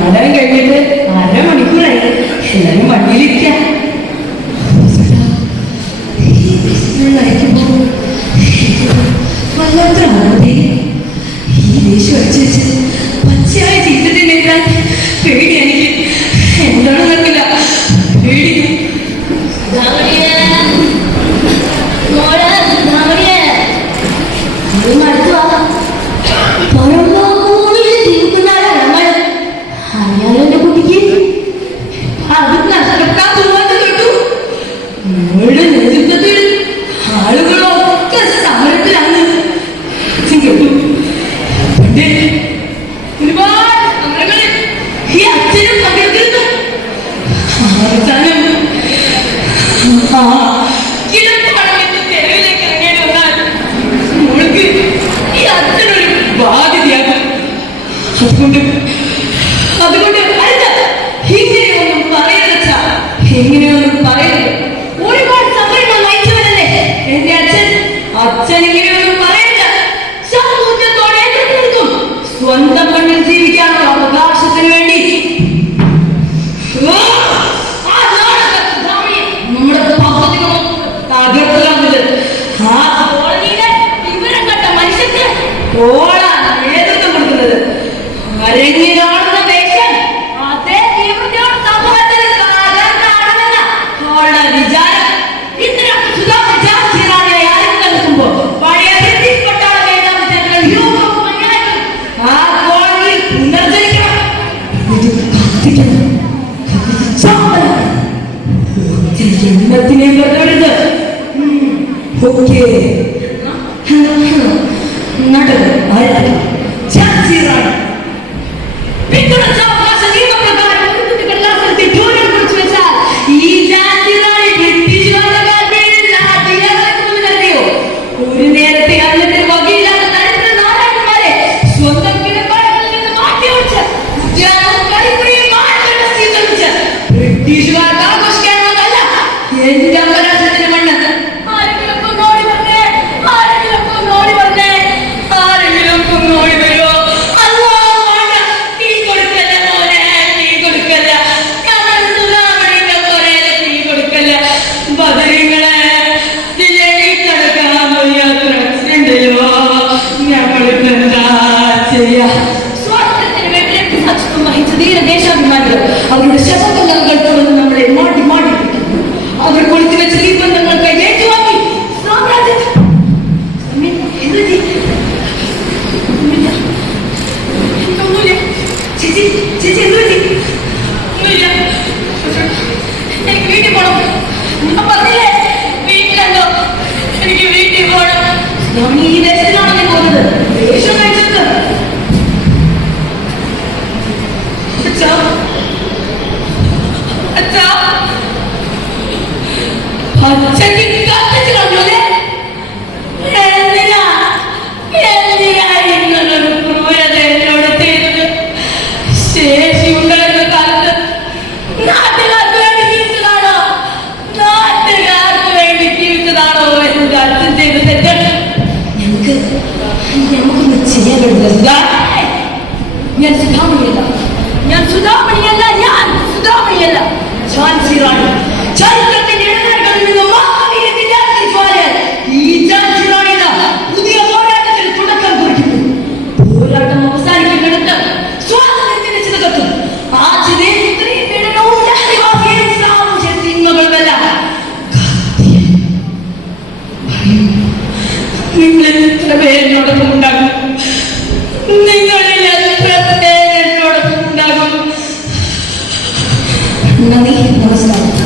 നാടകം കഴിഞ്ഞിട്ട് 1/2 മണിക്കൂറായി. എല്ലാവരും വണ്ടിയിലിരിക്കാം. വല്ലാത്ത ആണേ ഈ ദേഷ്യം അടിച്ചു വെച്ച് പച്ചയായ ചീറ്റത്തിനേക്കാൾ പേടി എനിക്ക്. എന്താണ് നടക്കില്ല പേടി. അറിയാലോ എന്റെ കുട്ടിക്ക് അത് നഷ്ടപ്പെട്ടാൻ തോന്നുന്നു കേട്ടു. നിങ്ങളുടെ നേതൃത്വത്തിൽ ആളുകളൊക്കെ സമരത്തിലാണ് കേട്ടു. ഒരുപാട് സമരങ്ങളിൽ ഈ അച്ഛനും പങ്കെടുത്തിരുന്നു. അവസാനം കിടപ്പാടത്തിന്റെ തെരുവിലേക്ക് ഇറങ്ങേണ്ടി വന്നാൽ മോൾക്ക് ഈ അച്ഛനൊരു ബാധ്യതയാകും. അതുകൊണ്ട് ഇങ്ങനെയൊന്നും പറയരുത്. ഇങ്ങനെയൊന്നും പറയരുത്. ഒരുപാട് സമരങ്ങൾ നയിച്ചവനല്ലേ എന്റെ അച്ഛൻ. അച്ഛൻ ഇങ്ങനെയൊന്നും പറയരുത്. സമൂഹത്തോടെ ഏറ്റെടുക്കും. സ്വന്തം മണ്ണിൽ ജീവിക്കാനുള്ള അവകാശത്തിന് വേണ്ടി നമ്മുടെ പദ്ധതികൾ തകർത്തത്. ആ കോളനിയിലെ വിവരം കണ്ട മനുഷ്യർക്ക് നേതൃത്വം കൊടുക്കുന്നത് അരങ്ങിലാണെന്ന വേഷം അതേ തീവ്രതയോട് സമൂഹത്തിൽ വിചാരം. ഇത്തരം സുധാമ ആരംഭിക്കുമ്പോ പഴയ ബ്രിട്ടീഷ് പട്ടാള മേധാവിത്വങ്ങൾ ആ കോളനിയിൽ പുനർജനിക്കണം. ജന്മത്തിനെ വെറുതെ ഓക്കെ നാട്ടത് ആരാണ് ഝാൻസിറാണി. പിന്തുണച്ച അവകാശ നിയമപ്രകാരം ഈ ഝാൻസിറാണി ബ്രിട്ടീഷുകാരുടെ കാലത്തെയോ ഒരു നേരത്തെ അതിന്റെ വകയില്ലാത്ത ദരിദ്ര നാരായണന്മാരെ സ്വന്തം കിടപ്പാടങ്ങളിൽ നിന്ന് മാറ്റിവെച്ച് ബ്രിട്ടീഷുകാർക്ക് ആഘോഷിക്കാനല്ല എന്റെ അവകാശത്തിന് മണ്ണ്. അവരുടെ ശതബന്ധങ്ങൾ തുറന്ന് നമ്മളെ മാറ്റി മാറ്റി അവർ കൊളുത്തി വെച്ച ഈ ബന്ധങ്ങൾക്ക് ഏറ്റുവാങ്ങി എനിക്ക് വീട്ടിൽ പോണം. ഞാൻ പറഞ്ഞില്ലേ വീട്ടിലുണ്ടോ എനിക്ക് വീട്ടിൽ പോണം. ഞാൻ ഈ ദേശത്തിലാണോ നീ പോകുന്നത്? ദേഷ്യം കഴിച്ചത് അച്ഛക്ക് കത്തിച്ചു കളഞ്ഞോലെ. എന്തിനാ ഇങ്ങനൊരു ക്രൂരത എന്നോട് ചെയ്തത്? ശേഷി ഉണ്ടായിരുന്ന കാലത്ത് നാട്ടുകാർക്ക് വേണ്ടി ജീവിച്ചതാണോ? നാട്ടുകാർക്ക് വേണ്ടി ജീവിച്ചതാണോ എന്റെ അച്ഛൻ ചെയ്ത തെറ്റ്? നമുക്കൊന്ന് ചെയ്യാൻ പറ്റുന്നത്. ഞാൻ സുധാമണിയല്ല, ഞാൻ സുധാമണിയല്ല, ഞാൻ സുധാമണിയല്ല, ഝാൻസിറാണി. ചരിത്രത്തിന്റെ ഇടനാഴികളിൽ നിന്ന് ഈ ഝാൻസിറാണിത പുതിയ പോരാട്ടത്തിൽ തുടക്കം കുറിക്കുന്നു. പോരാട്ടം അവസാനിക്കുന്നിടത്ത് സ്വാതന്ത്ര്യത്തിന്റെ ചിത കത്തും. ആ ചിതയിൽ ഇത്രയും പീഡനവും ജാതിവാദിയും സാമൂഹ്യ തിന്മകളുമെല്ലാം നിങ്ങളിൽ എത്ര പേരിനോടൊപ്പം ഉണ്ടാകും? നിങ്ങളിൽ എത്ര പേരിനോടൊപ്പം ഉണ്ടാകും? നന്ദി, നമസ്കാരം.